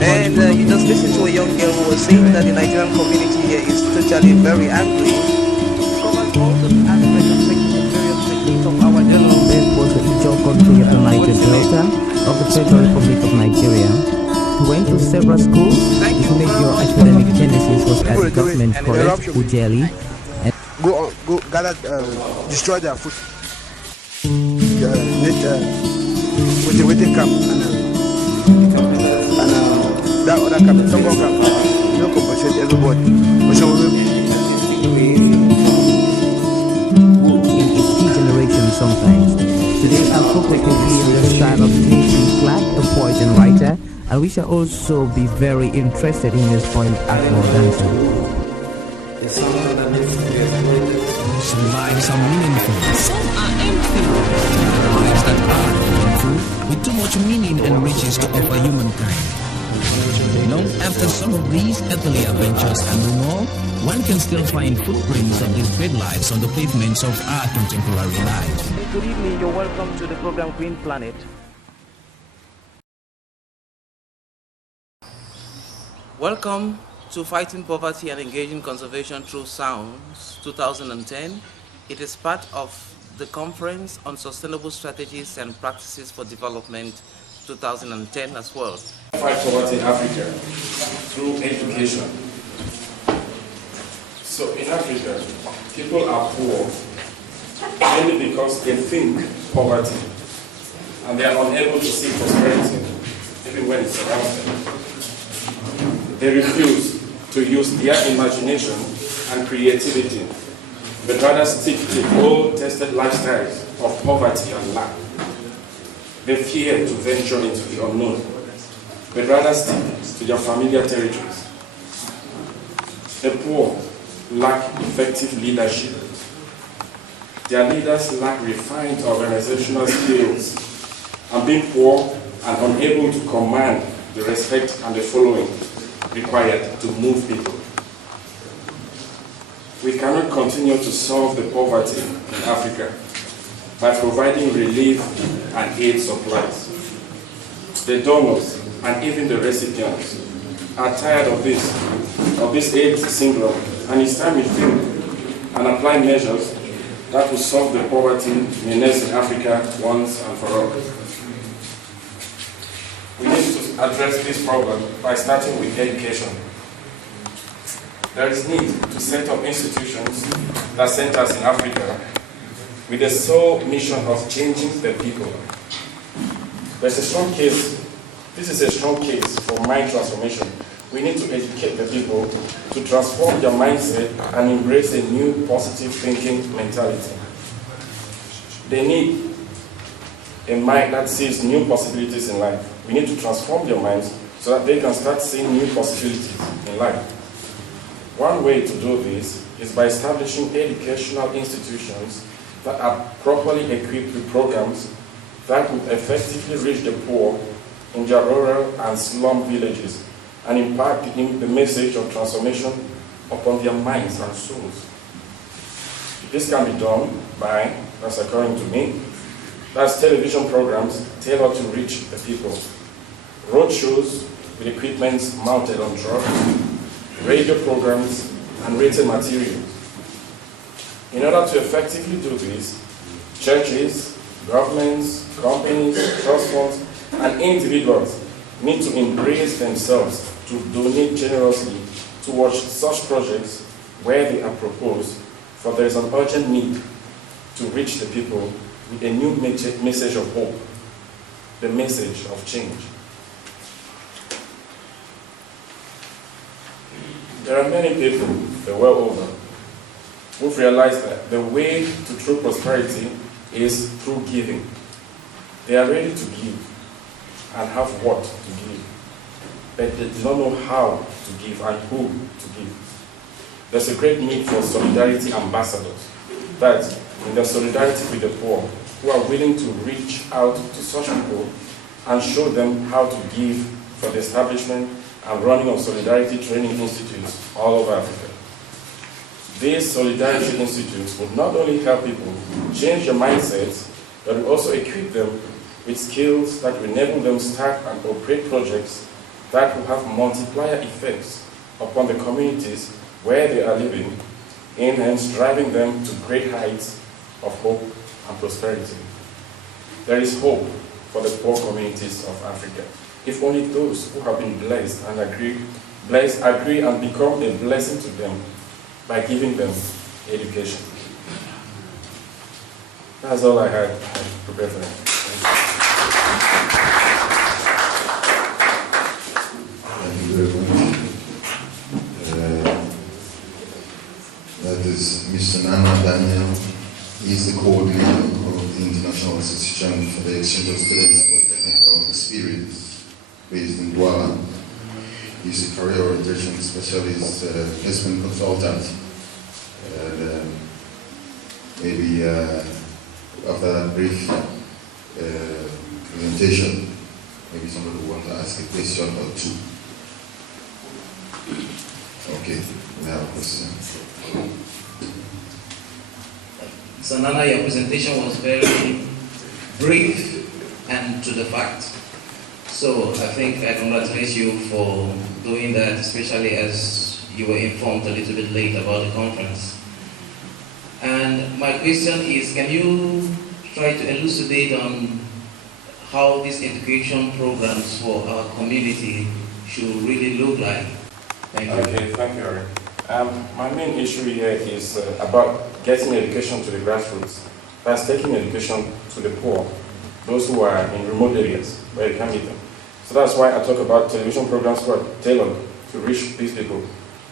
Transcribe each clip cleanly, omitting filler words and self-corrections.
And you just listen to a young girl who was saying that the Nigerian community here is totally very angry. Covers all the aspects of various techniques of our general was the Ijaw country of the Niger Delta of the Federal Republic of Nigeria. He went to several schools. His major academic genesis was at the government college, Ujeli. Go gather, destroy their food. With the waiting camp and that other camp, some more camp, you don't compensate everybody. In its key generation sometimes. Today our focus will be in the style of T.C. Clark, a poet and writer, and we shall also be very interested in his point Akmo dancer. Some lives are meaningful, some are empty. Lives that are meaningful, with too much meaning and riches to offer humankind. Long after some of these earthly adventures and no more, one can still find footprints of these great lives on the pavements of our contemporary lives. Good evening, you're welcome to the program Green Planet. Welcome to Fighting Poverty and Engaging Conservation Through Sounds 2010. It is part of the Conference on Sustainable Strategies and Practices for Development 2010 as well. Fight poverty in Africa through education. So in Africa, people are poor mainly because they think poverty and they are unable to see prosperity even when it surrounds them. They refuse to use their imagination and creativity, but rather stick to old-tested lifestyles of poverty and lack. They fear to venture into the unknown, but rather stick to their familiar territories. The poor lack effective leadership. Their leaders lack refined organizational skills, and being poor and unable to command the respect and the following required to move people. We cannot continue to solve the poverty in Africa by providing relief and aid supplies. The donors and even the recipients are tired of this aid syndrome, and it's time we think and apply measures that will solve the poverty menacing Africa once and for all. We need to address this problem by starting with education. There is need to set up institutions that centers in Africa with the sole mission of changing the people. There's a strong case. This is a strong case for mind transformation. We need to educate the people to transform their mindset and embrace a new positive thinking mentality. They need a mind that sees new possibilities in life. We need to transform their minds so that they can start seeing new possibilities in life. One way to do this is by establishing educational institutions that are properly equipped with programs that will effectively reach the poor in their rural and slum villages and impart the message of transformation upon their minds and souls. This can be done by, as according to me, that's television programs tailored to reach the people, roadshows with equipment mounted on trucks, radio programs, and written materials. In order to effectively do this, churches, governments, companies, trust funds, and individuals need to embrace themselves to donate generously towards such projects where they are proposed, for there is an urgent need to reach the people with a new message of hope, the message of change. There are many people the world over who've realized that the way to true prosperity is through giving. They are ready to give and have what to give, but they do not know how to give and who to give. There's a great need for solidarity ambassadors, that in their solidarity with the poor, who are willing to reach out to such people and show them how to give for the establishment and running of solidarity training institutes all over Africa. These solidarity institutes will not only help people change their mindsets, but will also equip them with skills that will enable them start and operate projects that will have multiplier effects upon the communities where they are living, in hence driving them to great heights of hope and prosperity. There is hope for the poor communities of Africa, if only those who have been blessed and agree and become a blessing to them by giving them education. That's all I had prepared for them. Thank you very much. That is Mr. Nana Daniel. He is the coordinator of the International Association for the Exchange of Students for Technical Experience based in Douala. He's a career orientation specialist, investment consultant. And maybe after that brief presentation, maybe somebody will want to ask a question or two. Okay, we have a question. So Nana, your presentation was very brief and to the fact. So I think I congratulate you for doing that, especially as you were informed a little bit late about the conference. And my question is, can you try to elucidate on how these education programs for our community should really look like? Thank you. Okay, thank you, Arrey. My main issue here is about getting education to the grassroots. That's taking education to the poor, those who are in remote areas where you can meet them. So that's why I talk about television programs who are tailored to reach these people.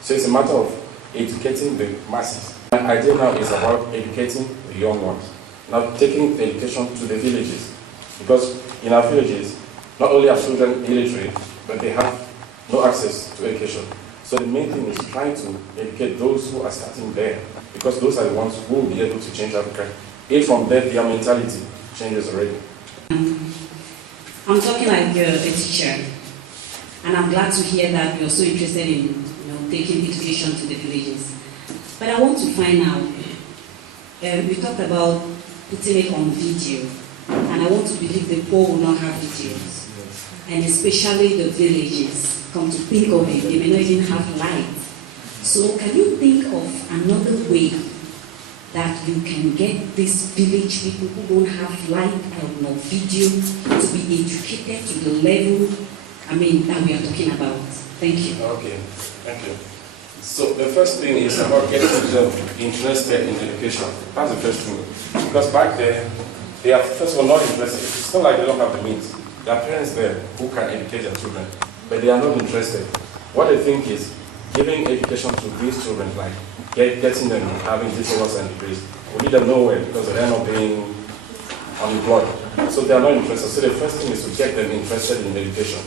So it's a matter of educating the masses. My idea now is about educating the young ones. Now taking education to the villages. Because in our villages, not only are children illiterate, but they have no access to education. So the main thing is trying to educate those who are starting there, because those are the ones who will be able to change Africa. If from there their mentality changes already. I'm talking like a teacher, and I'm glad to hear that you're so interested in taking education to the villages. But I want to find out, we talked about putting it on video, and I want to believe the poor will not have videos, and especially the villages. Come to think of it, they may not even have light. So can you think of another way that you can get these village people who don't have light or video to be educated to the level, that we are talking about? Thank you. Okay, thank you. So the first thing is about getting them interested in education. That's the first thing. Because back there, they are first of all not interested. It's not like they don't have the means. There are parents there who can educate their children, but they are not interested. What they think is giving education to these children, like getting them having diplomas and degrees, will lead them nowhere because they end up being unemployed. So they are not interested. So the first thing is to get them interested in education.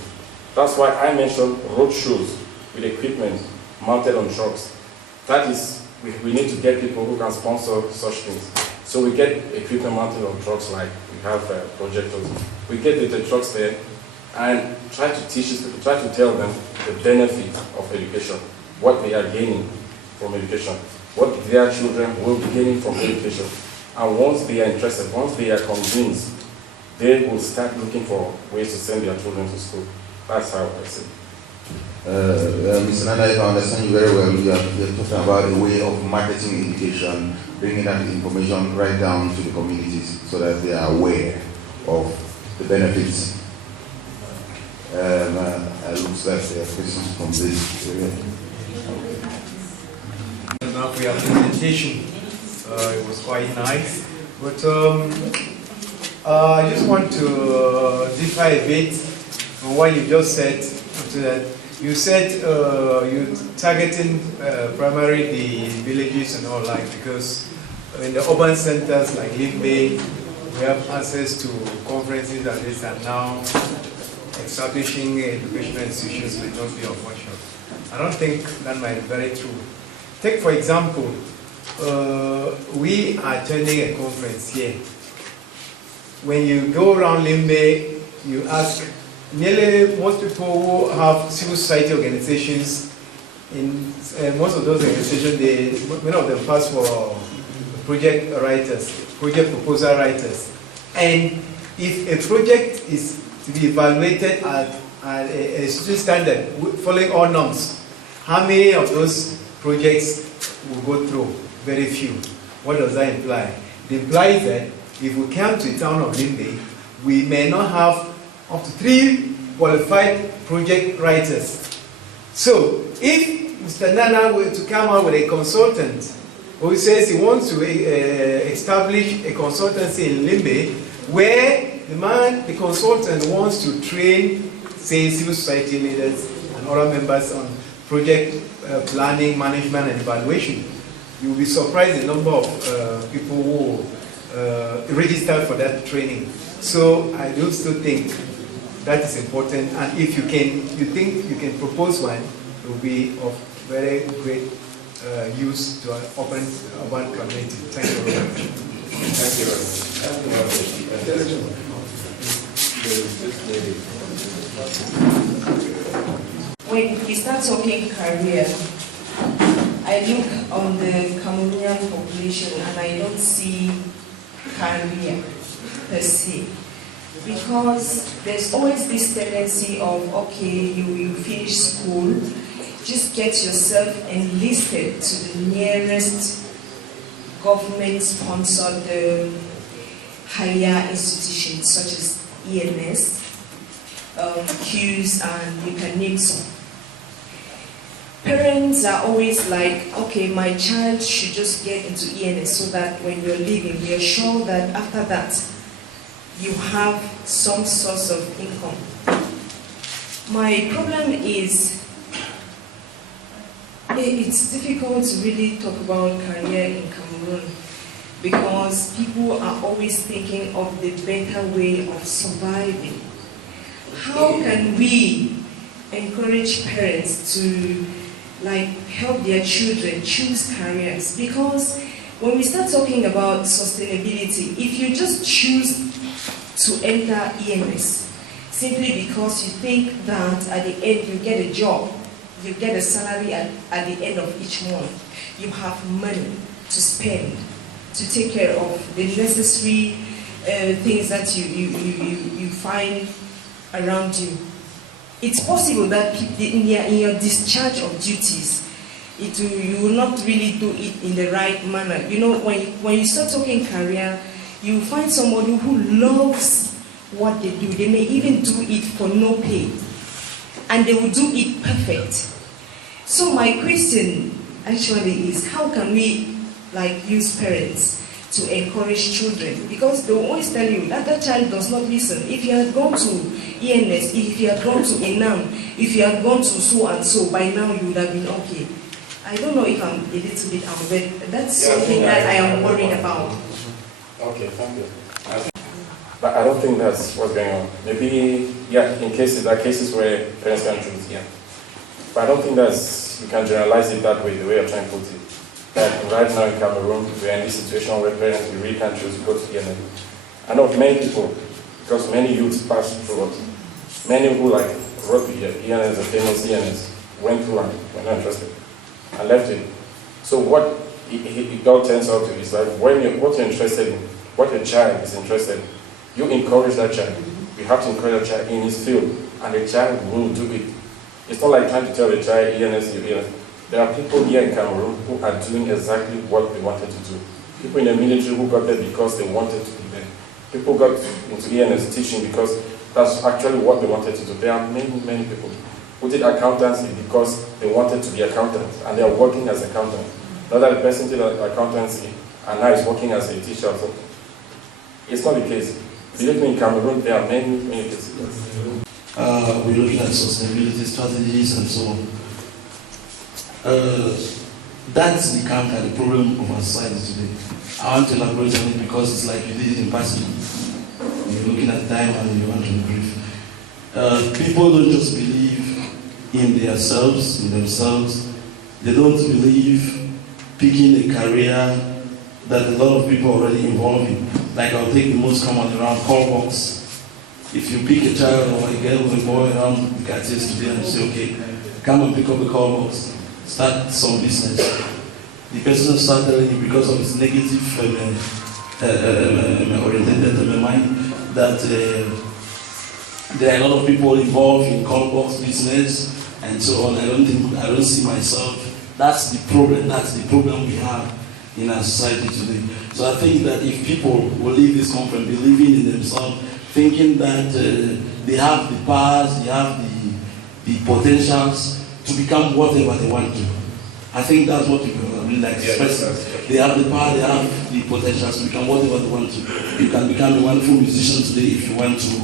That's why I mentioned road shows with equipment mounted on trucks. That is, we need to get people who can sponsor such things. So we get equipment mounted on trucks, like we have projectors. We get the trucks there and try to teach these people, try to tell them the benefit of education, what they are gaining from education, what their children will be gaining from education. And once they are interested, once they are convinced, they will start looking for ways to send their children to school. That's how I see it. Mr. Nana, if I understand you very well, you're talking about a way of marketing education, bringing that information right down to the communities so that they are aware of the benefits. It looks like there are questions from this area. Now for your presentation, it was quite nice. But I just want to differ a bit on what you just said. After that, you said you're targeting primarily the villages and all that, because in the urban centers like Limbe, we have access to conferences and this, and now establishing educational institutions may not be of much help. I don't think that might be very true. Take for example, we are attending a conference here. When you go around Limbe, you ask, nearly most people who have civil society organizations, in most of those organizations, many of them pass for project writers, project proposal writers. And if a project is to be evaluated at and a student standard, following all norms, how many of those projects will go through? Very few. What does that imply? It implies that if we come to the town of Limbe, we may not have up to 3 qualified project writers. So, if Mr. Nana were to come out with a consultant who says he wants to establish a consultancy in Limbe, where the consultant wants to train, say, civil society leaders and other members on project planning, management, and evaluation, you will be surprised the number of people who register for that training. So I do still think that is important, and if you think you can propose one, it will be of very great use to open one community. Thank you very much. Thank you very much. When we start talking career, I look on the Cameroonian population and I don't see career per se. Because there's always this tendency of, okay, you finish school, just get yourself enlisted to the nearest government-sponsored higher institutions such as EMS, Qs, and you can name some. Parents are always like, okay, my child should just get into EMS so that when you're leaving, we are sure that after that, you have some source of income. My problem is, it's difficult to really talk about career in Cameroon because people are always thinking of the better way of surviving. How can we encourage parents to help their children choose careers? Because when we start talking about sustainability, if you just choose to enter EMS simply because you think that at the end you get a job, you get a salary at the end of each month, you have money to spend to take care of the necessary things that you find around you. It's possible that in your discharge of duties, you will not really do it in the right manner. You know, when you start talking career, you find somebody who loves what they do. They may even do it for no pay, and they will do it perfect. So my question actually is, how can we use parents to encourage children? Because they will always tell you that that child does not listen. If you had gone to ENS, if you had gone to ENAM, if you had gone to so and so, by now you would have been okay. I don't know if I'm a little bit out, but that's something that I am worried about. Okay, thank you. But I don't think that's what's going on. Maybe, yeah, there are cases where parents can choose, yeah. But I don't think you can generalize it that way, the way you're trying to put it. That right now in Cameroon, we're in this situation where parents, we really can't choose to go to ENN. I know of many people, because many youths passed through it. Many who wrote the ENS, the famous ENS, went through and were not interested, and left it. So what it all turns out to is that what you're interested in, what your child is interested in, you encourage that child. You have to encourage that child in his field, and the child will do it. It's not like trying to tell the child ENS, ENS. There are people here in Cameroon who are doing exactly what they wanted to do. People in the military who got there because they wanted to be there. People got into ENS teaching because that's actually what they wanted to do. There are many, many people who did accountancy because they wanted to be accountants, and they are working as accountants. Not that the person did accountancy and now is working as a teacher or something. It's not the case. Believe me, in Cameroon, there are many, many cases. We're looking at sustainability strategies and so on. That's the counter, the problem of our society today. I want to elaborate on it because it's like you did it in passing. You're looking at time and you want to brief. People don't just believe in themselves. They don't believe picking a career that a lot of people are already involved in. Like I'll take the most common around call box. If you pick a child or a girl or a boy around the Gatis today and you say, okay, come and pick up a call box, start some business. The person will start telling you because of his negative oriented mind that There are a lot of people involved in call box business and so on. I don't see myself. That's the problem. That's the problem we have in our society today. So I think that if people will leave this conference believing in themselves, thinking that they have the powers, they have the potentials to become whatever they want to. I think that's what people really like to express. They have the power, they have the potentials to become whatever they want to. You can become a wonderful musician today if you want to.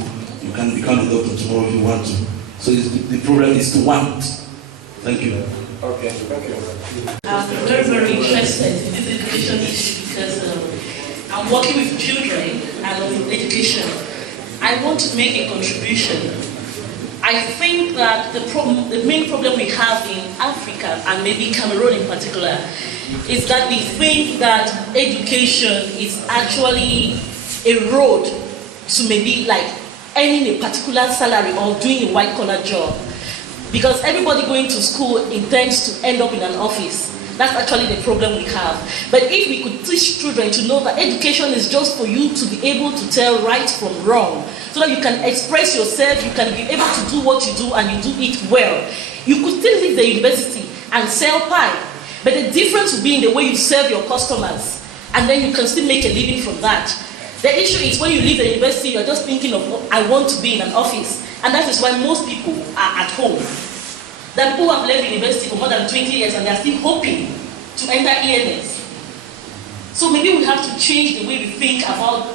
You can become a doctor tomorrow if you want to. So the problem is to want. Thank you. Okay, thank you. I'm very, very interested in this education issue because I'm working with children and with education. I want to make a contribution. I think that the main problem we have in Africa, and maybe Cameroon in particular, is that we think that education is actually a road to maybe like earning a particular salary or doing a white-collar job. Because everybody going to school intends to end up in an office. That's actually the problem we have. But if we could teach children to know that education is just for you to be able to tell right from wrong, so that you can express yourself, you can be able to do what you do and you do it well. You could still leave the university and sell pie, but the difference will be in the way you serve your customers, and then you can still make a living from that. The issue is when you leave the university, you're just thinking of, I want to be in an office, and that is why most people are at home. There are people who have left university for more than 20 years and they are still hoping to enter ENS. So maybe we have to change the way we think about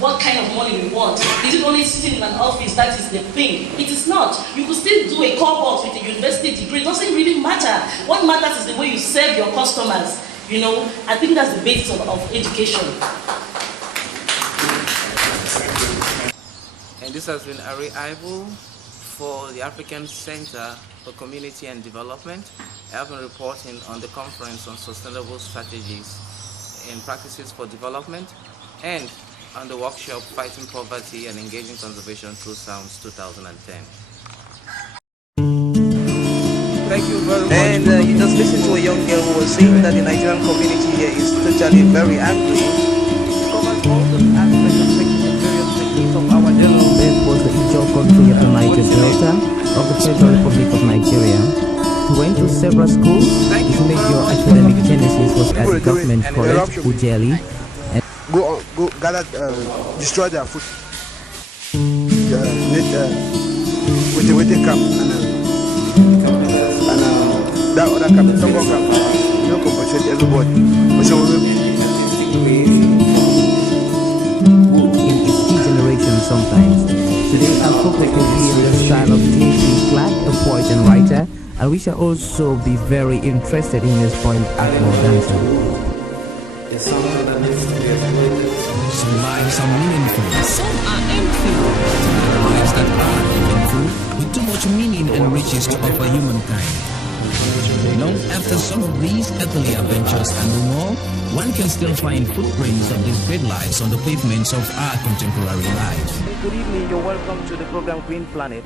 what kind of money we want. Is it only sitting in an office that is the thing? It is not. You could still do a call box with a university degree. It doesn't really matter. What matters is the way you serve your customers. You know, I think that's the basis of education. And this has been Arrey Ivo for the African Center for Community and Development. I have been reporting on the conference on sustainable strategies and practices for development, and on the workshop Fighting Poverty and Engaging Conservation Through Sounds 2010. Thank you very much. And you just listened to a young girl who was saying that the Nigerian community here is totally very angry. It covers all those aspects of making the various techniques of our development was the Ijaw country of the Niger Delta of the Federal Republic of Nigeria. He went to several schools. His major academic genesis was at the government college, Ujeli. Go gather, destroy their food. With the camp and that other camp, Tongo camp, you compensate everybody. In its key generation sometimes. Today our focus will be in the style of K.C. Clark, a poet and writer, and we shall also be very interested in his point Akmo dancing. It's something that needs to be exploited. Some lives are meaningful. Some are empty. Lives that are meaningful with too much meaning and riches to offer humankind. After some of these earthly adventures and more, one can still find footprints of these great lives on the pavements of our contemporary life. Good evening, you're welcome to the program Green Planet.